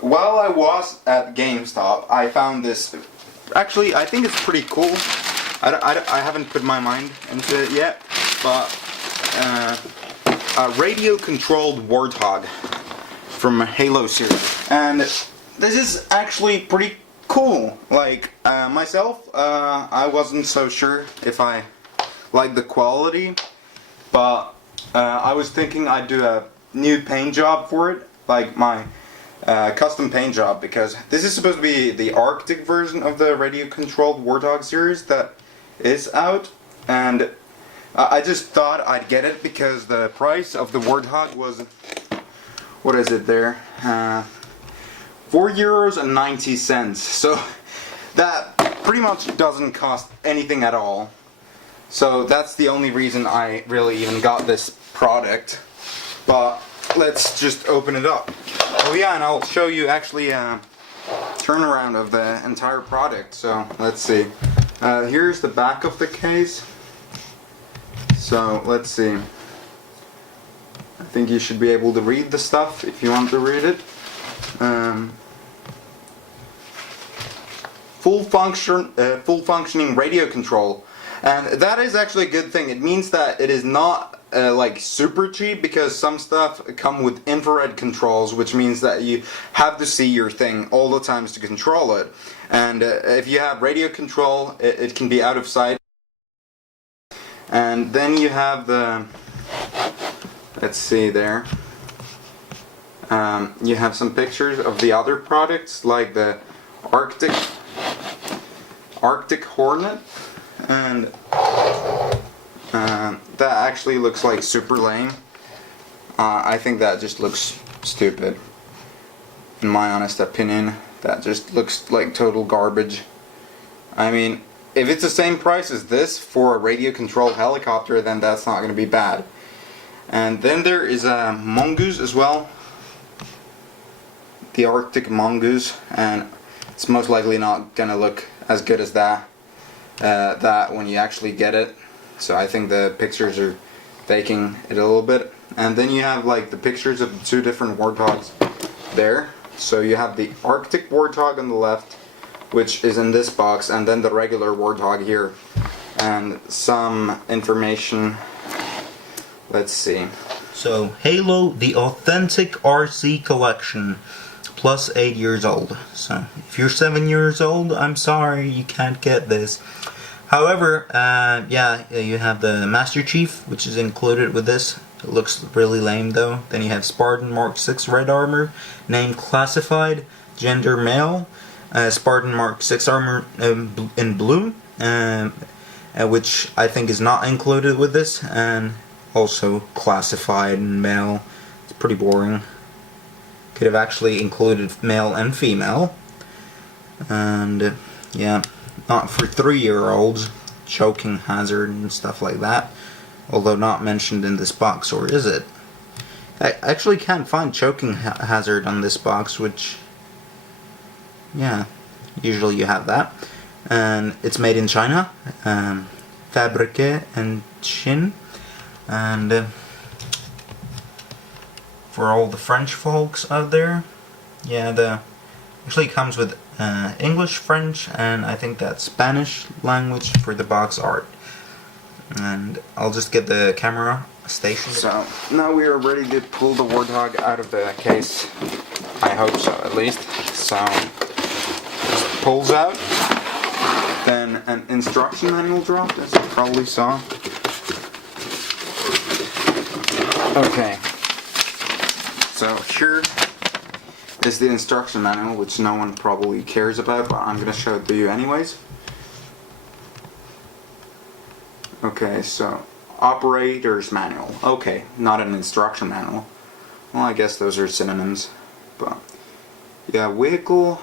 while I was at GameStop, I found this. Actually, I think it's pretty cool. I haven't put my mind into it yet, but a radio-controlled Warthog from Halo series, and this is actually pretty cool. Like myself, I wasn't so sure if I liked the quality, but I was thinking I'd do a new paint job for it, like my custom paint job, because this is supposed to be the Arctic version of the radio-controlled Warthog series that is out, and I just thought I'd get it because the price of the Warthog was, what is it there? €4.90. So that pretty much doesn't cost anything at all. So that's the only reason I really even got this product. But let's just open it up. Oh yeah, and I'll show you actually a turnaround of the entire product. So let's see. Here's the back of the case. So let's see. I think you should be able to read the stuff if you want to read it. Full functioning radio control, and that is actually a good thing. It means that it is not like super cheap, because some stuff come with infrared controls, which means that you have to see your thing all the times to control it. And if you have radio control, it can be out of sight. And then you have the, let's see there, you have some pictures of the other products, like the Arctic Hornet, and that actually looks like super lame. I think that just looks stupid, in my honest opinion. That just looks like total garbage. I mean, if it's the same price as this for a radio-controlled helicopter, then that's not going to be bad. And then there is a mongoose as well, the Arctic mongoose, and it's most likely not going to look as good as that when you actually get it. So I think the pictures are faking it a little bit. And then you have like the pictures of the two different Warthogs there. So you have the Arctic Warthog on the left, which is in this box, and then the regular Warthog here, and some information. Let's see. So Halo, the authentic RC collection, plus 8 years old. So if you're 7 years old, I'm sorry, you can't get this. However, yeah, you have the Master Chief, which is included with this. It looks really lame though. Then you have Spartan Mark 6 red armor, name classified, gender male. Spartan Mark 6 armor in blue, which I think is not included with this, and also classified and male. It's pretty boring. Could have actually included male and female. And yeah, not for 3-year-olds. Choking hazard and stuff like that. Although not mentioned in this box, or is it? I actually can't find choking hazard on this box, which, yeah, usually you have that. And it's made in China, fabriqué en Chine, and for all the French folks out there, yeah, actually comes with English, French, and I think that's Spanish language for the box art. And I'll just get the camera stationed. So now we are ready to pull the Warthog out of the case. I hope so, at least. So this pulls out. Then an instruction manual dropped, as you probably saw. Okay. So here is the instruction manual, which no one probably cares about, but I'm going to show it to you anyways. Okay, so operator's manual. Okay, not an instruction manual. Well, I guess those are synonyms. But yeah, vehicle.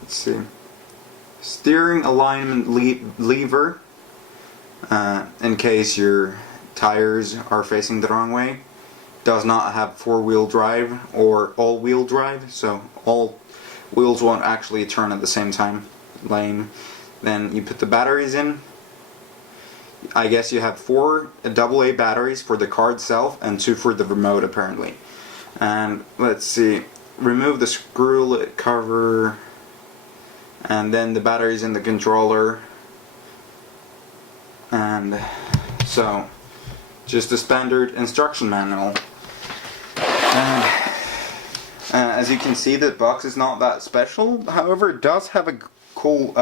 Let's see. Steering alignment lever. In case your tires are facing the wrong way. Does not have 4-wheel drive or all-wheel drive, so all wheels won't actually turn at the same time. Lame. Then you put the batteries in. I guess you have 4 AA batteries for the car itself and 2 for the remote apparently. And let's see, remove the screw cover, and then the batteries in the controller, and so just the standard instruction manual. And as you can see, the box is not that special. However, it does have a cool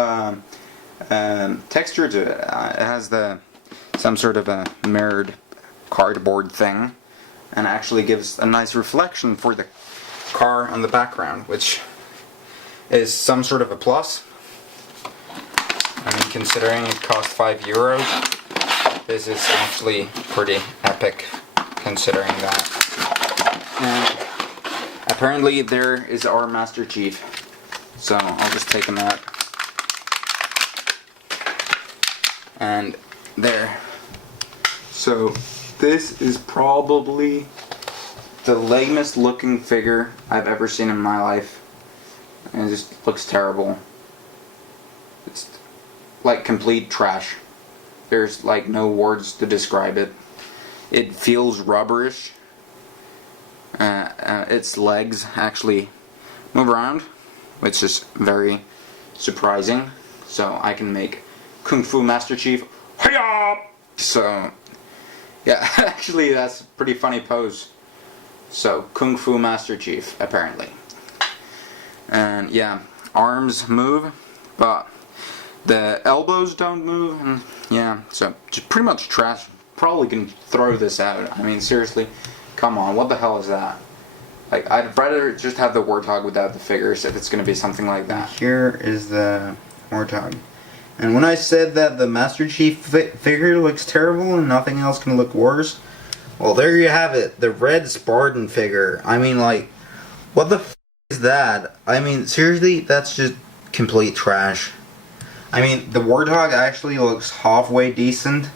texture to it. It has some sort of a mirrored cardboard thing, and actually gives a nice reflection for the car on the background, which is some sort of a plus. I mean, considering it cost €5, this is actually pretty epic considering that. And apparently there is our Master Chief, so I'll just take him out. And there. So this is probably the lamest looking figure I've ever seen in my life. And it just looks terrible. It's like complete trash. There's like no words to describe it. It feels rubberish. Its legs actually move around, which is very surprising. So I can make Kung Fu Master Chief. Hiya! So yeah, actually that's a pretty funny pose. So Kung Fu Master Chief, apparently. And yeah, arms move, but the elbows don't move, and yeah, so just pretty much trash. Probably can throw this out. I mean, seriously, come on, what the hell is that? Like, I'd rather just have the Warthog without the figures if it's going to be something like that. Here is the Warthog. And when I said that the Master Chief figure looks terrible and nothing else can look worse, well, there you have it, the red Spartan figure. I mean, like, what the f is that? I mean, seriously, that's just complete trash. I mean, the Warthog actually looks halfway decent,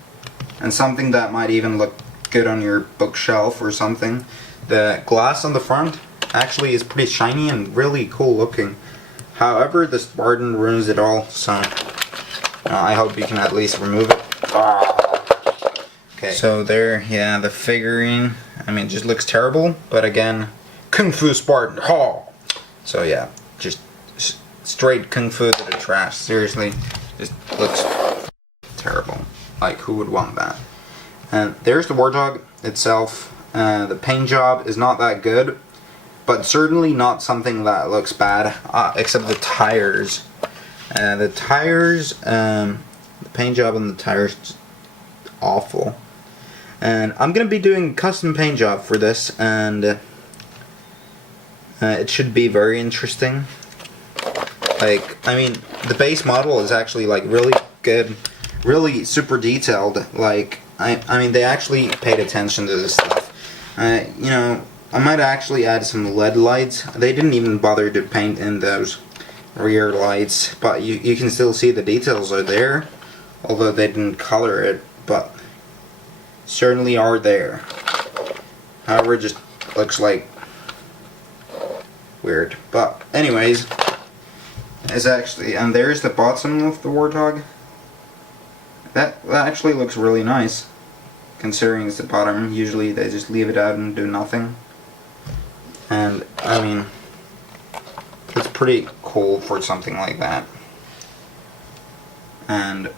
and something that might even look good on your bookshelf or something. The glass on the front actually is pretty shiny and really cool looking. However, the Spartan ruins it all, so I hope you can at least remove it. Okay. So there, yeah, the figurine, I mean, it just looks terrible, but again, Kung Fu Spartan, ha! So yeah, just straight Kung Fu to the trash, seriously, just looks terrible. Like, who would want that? And there's the Warthog itself. The paint job is not that good, but certainly not something that looks bad, except the tires. The paint job on the tires is awful. And I'm going to be doing a custom paint job for this, and it should be very interesting. Like, I mean, the base model is actually like really good, really super detailed. Like, I mean, they actually paid attention to this stuff. You know, I might actually add some LED lights. They didn't even bother to paint in those rear lights, but you can still see the details are there, although they didn't color it, but certainly are there. However, it just looks like weird. But anyways, it's actually, and there's the bottom of the Warthog. That actually looks really nice, considering it's the bottom. Usually they just leave it out and do nothing. And I mean, it's pretty cool for something like that. And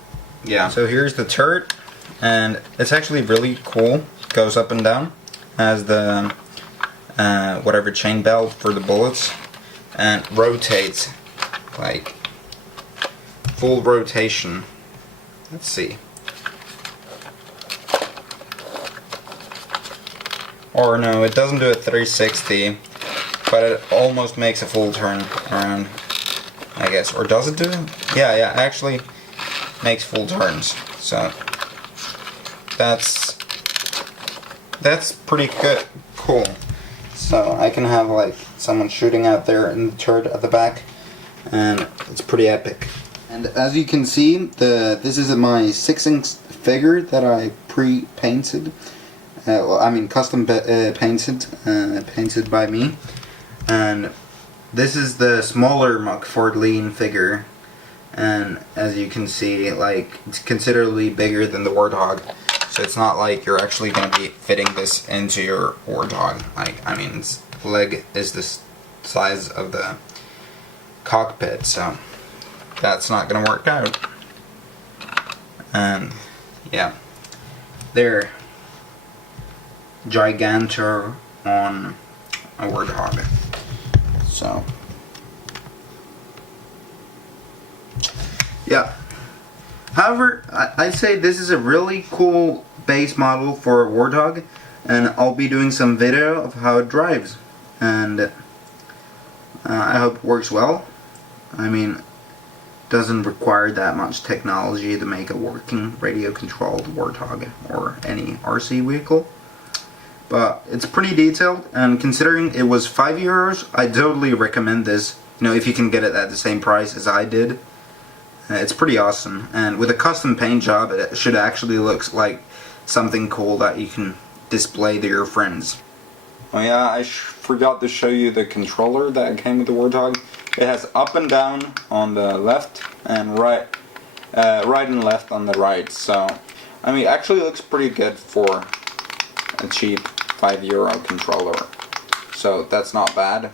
yeah, so here's the turret, and it's actually really cool. It goes up and down, has the whatever chain belt for the bullets, and rotates like full rotation. Let's see. Or no, it doesn't do a 360, but it almost makes a full turn around, I guess. Or does it do it? Yeah, actually makes full turns. So that's pretty good, cool. So I can have like someone shooting out there in the turret at the back, and it's pretty epic. And as you can see, this is my 6-inch figure that I pre-painted. Custom painted, painted by me. And this is the smaller McFord Lean figure. And as you can see, like, it's considerably bigger than the Warthog. So it's not like you're actually going to be fitting this into your Warthog. Like, I mean, its leg is this size of the cockpit, so that's not gonna work out. And yeah, they're gigantor on a Warthog. So yeah. However, I'd say this is a really cool base model for a Warthog, and I'll be doing some video of how it drives, and I hope it works well. I mean, it doesn't require that much technology to make a working radio controlled Warthog or any RC vehicle, but it's pretty detailed, and considering it was €5, I totally recommend this, you know, if you can get it at the same price as I did. It's pretty awesome, and with a custom paint job it should actually look like something cool that you can display to your friends. Oh yeah, I forgot to show you the controller that came with the Warthog. It has up and down on the left and right and left on the right, so I mean, it actually looks pretty good for a cheap €5 controller, so that's not bad.